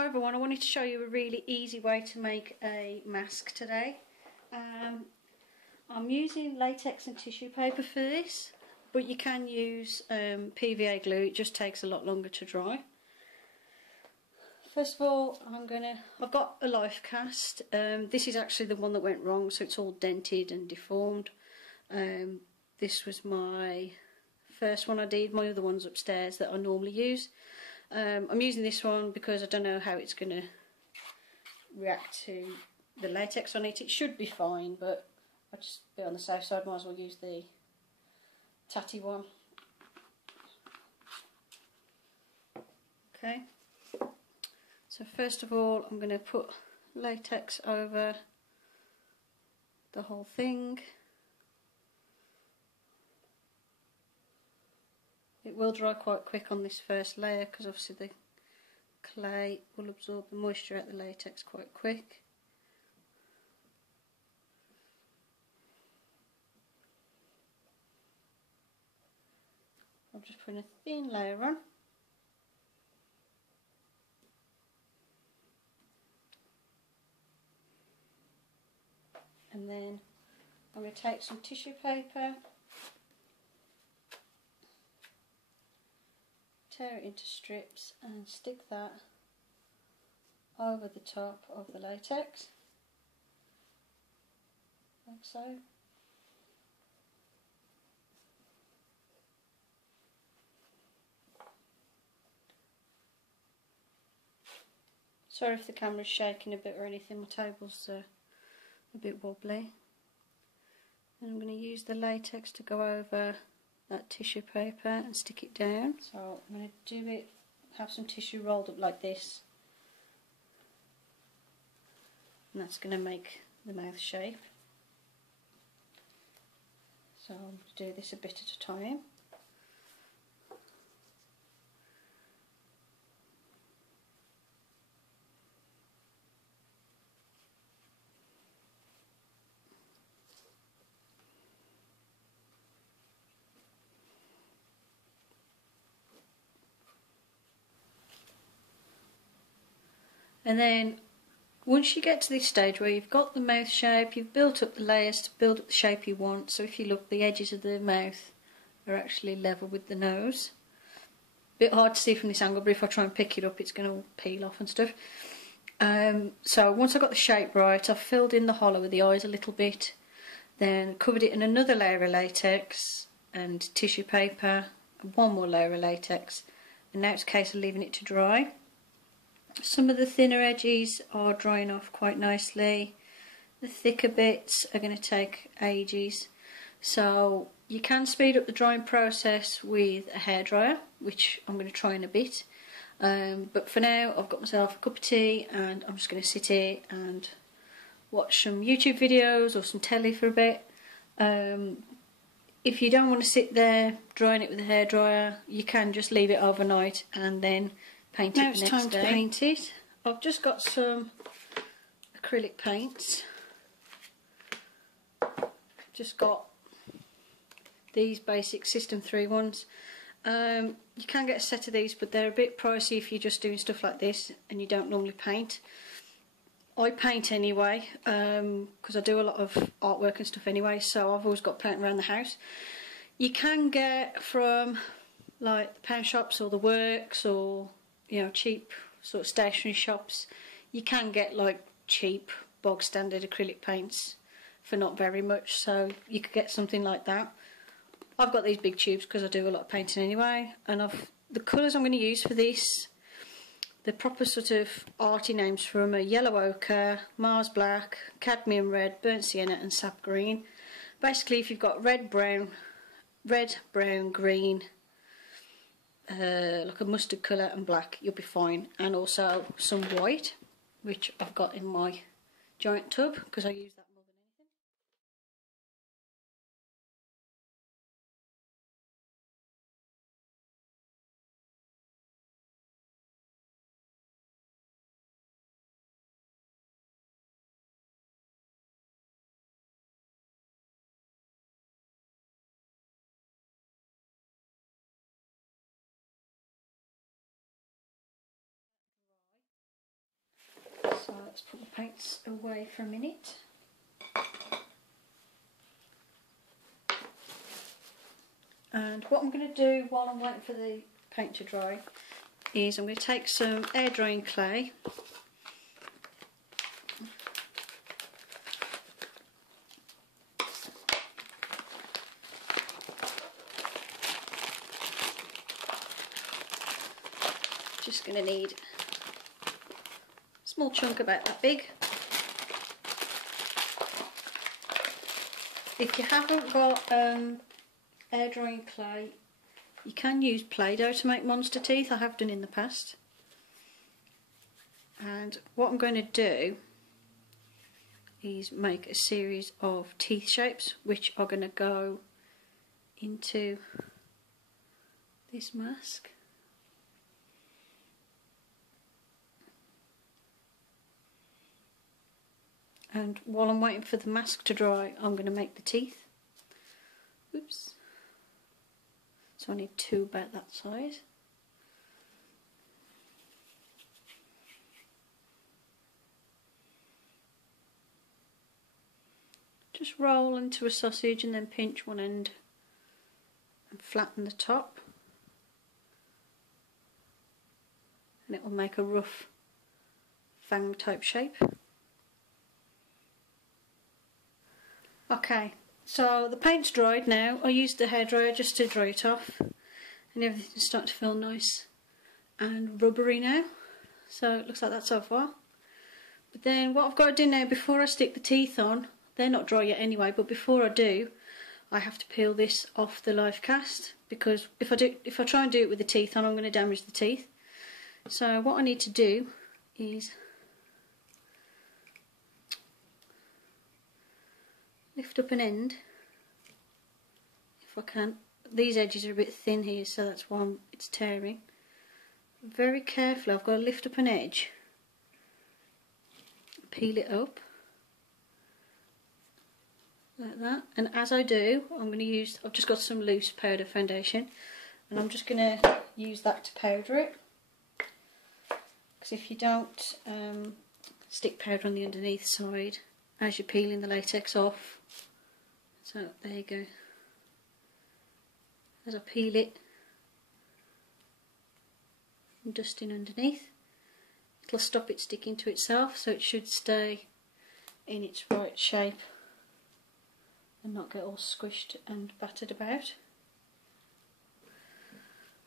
Hi everyone, I wanted to show you a really easy way to make a mask today. I'm using latex and tissue paper for this, but you can use PVA glue, it just takes a lot longer to dry. First of all, I've got a life cast. This is actually the one that went wrong, so it's all dented and deformed. This was my first one I did, my other one's upstairs that I normally use. I'm using this one because I don't know how it's going to react to the latex on it. It should be fine, but I'll just be on the safe side, might as well use the tatty one. Okay, so first of all I'm going to put latex over the whole thing. It will dry quite quick on this first layer because obviously the clay will absorb the moisture out of the latex quite quick. I'm just putting a thin layer on. And then I'm going to take some tissue paper, tear it into strips and stick that over the top of the latex, like so. Sorry if the camera's shaking a bit or anything, my table's a bit wobbly. And I'm going to use the latex to go over that tissue paper and stick it down. So I'm going to do it, have some tissue rolled up like this, and that's going to make the mouth shape. So I'll do this a bit at a time. And then once you get to this stage where you've got the mouth shape, you've built up the layers to build up the shape you want. So if you look, the edges of the mouth are actually level with the nose. Bit hard to see from this angle, but if I try and pick it up it's going to peel off and stuff. So once I've got the shape right, I've filled in the hollow of the eyes a little bit, then covered it in another layer of latex and tissue paper, and one more layer of latex, and now it's a case of leaving it to dry. Some of the thinner edges are drying off quite nicely. The thicker bits are going to take ages. So you can speed up the drying process with a hairdryer, which I'm going to try in a bit. But for now I've got myself a cup of tea and I'm just going to sit here and watch some YouTube videos or some telly for a bit. If you don't want to sit there drying it with a hairdryer, you can just leave it overnight and then paint it the next day. Now it's time to paint it. I've just got some acrylic paints. Just got these basic System 3 ones. You can get a set of these, but they're a bit pricey if you're just doing stuff like this and you don't normally paint. I paint anyway, because I do a lot of artwork and stuff anyway, so I've always got paint around the house. You can get from like the pound shops or the works, or cheap sort of stationery shops, you can get like cheap bog standard acrylic paints for not very much, so you could get something like that. I've got these big tubes because I do a lot of painting anyway, and the colours I'm going to use for this, the proper sort of arty names for them are yellow ochre, Mars black, cadmium red, burnt sienna and sap green. Basically if you've got red, brown, green, like a mustard colour and black, you'll be fine. And also some white, which I've got in my giant tub because I use that more than anything. let's put the paints away for a minute. And what I'm going to do while I'm waiting for the paint to dry is I'm going to take some air drying clay. Just going to need a small chunk about that big. If you haven't got air drying clay, you can use Play-Doh to make monster teeth. I have done in the past. And what I'm going to do is make a series of teeth shapes which are going to go into this mask. And while I'm waiting for the mask to dry, I'm going to make the teeth. Oops. So I need two about that size. Just roll into a sausage and then pinch one end and flatten the top. And it will make a rough fang type shape. Okay, so the paint's dried now. I used the hairdryer just to dry it off, and everything's starting to feel nice and rubbery now. So it looks like that so far. But then what I've got to do now, before I stick the teeth on, they're not dry yet anyway, but before I do, I have to peel this off the life cast, because if I try and do it with the teeth on, I'm going to damage the teeth. So what I need to do is lift up an end, if I can. These edges are a bit thin here, so that's why it's tearing. Very carefully, I've got to lift up an edge, peel it up, like that. And as I do, I'm going to use, I've just got some loose powder foundation, and I'm just going to use that to powder it. Because if you don't stick powder on the underneath side as you're peeling the latex off, so there you go. As I peel it, I'm dusting underneath. It'll stop it sticking to itself, so it should stay in its right shape and not get all squished and battered about.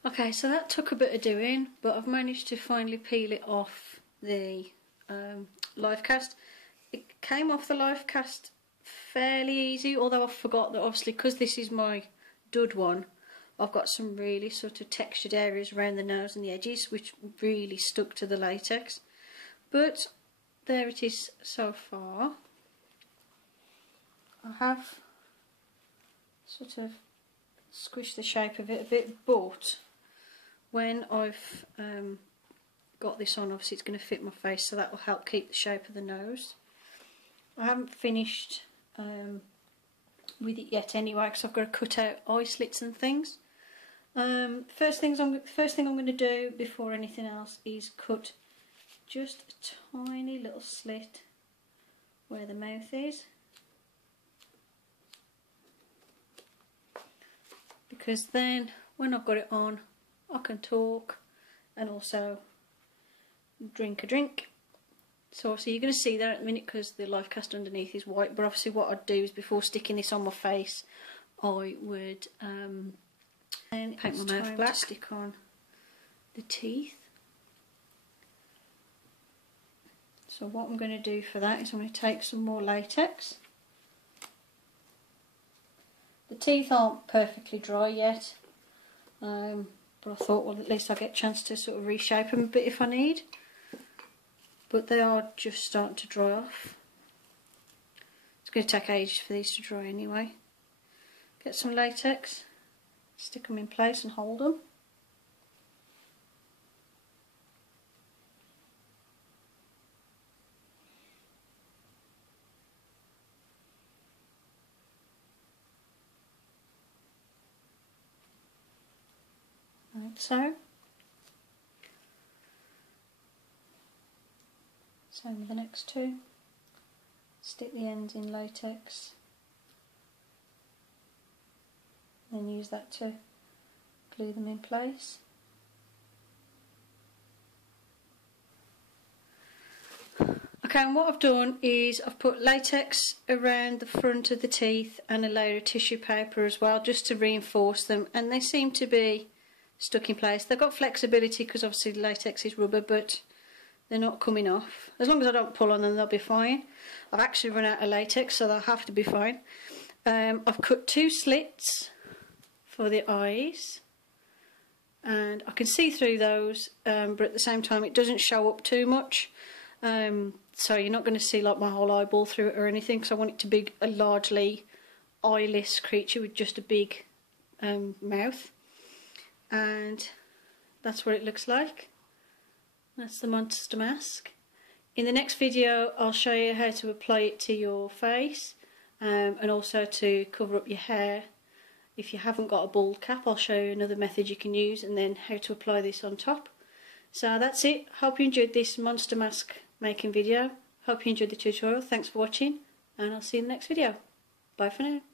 Okay, so that took a bit of doing, but I've managed to finally peel it off the life cast. It came off the life cast fairly easy, although I forgot that obviously because this is my dud one, I've got some really sort of textured areas around the nose and the edges which really stuck to the latex. But there it is so far. I have sort of squished the shape of it a bit, but when I've got this on, obviously it's going to fit my face, so that will help keep the shape of the nose. I haven't finished with it yet anyway, because I've got to cut out eye slits and things. First thing I'm going to do before anything else is cut just a tiny little slit where the mouth is, because then when I've got it on, I can talk and also drink a drink. So obviously you're going to see that at the minute because the life cast underneath is white, but obviously what I'd do is before sticking this on my face, I would paint my mouth black to stick on the teeth. So what I'm going to do for that is I'm going to take some more latex. The teeth aren't perfectly dry yet, but I thought, well, at least I'll get a chance to sort of reshape them a bit if I need. But they are just starting to dry off. It's going to take ages for these to dry anyway. Get some latex, stick them in place and hold them. Like so. Same with the next two. Stick the ends in latex, then use that to glue them in place. Okay, and what I've done is I've put latex around the front of the teeth and a layer of tissue paper as well, just to reinforce them, and they seem to be stuck in place. They've got flexibility because obviously the latex is rubber, but they're not coming off. As long as I don't pull on them, they'll be fine. I've actually run out of latex, so they'll have to be fine. I've cut 2 slits for the eyes, and I can see through those, but at the same time it doesn't show up too much. So you're not going to see like my whole eyeball through it or anything, because I want it to be a largely eyeless creature with just a big mouth. And that's what it looks like. That's the monster mask. In the next video I'll show you how to apply it to your face, and also to cover up your hair. If you haven't got a bald cap, I'll show you another method you can use, and then how to apply this on top. So that's it. Hope you enjoyed this monster mask making video. Hope you enjoyed the tutorial. Thanks for watching, and I'll see you in the next video. Bye for now.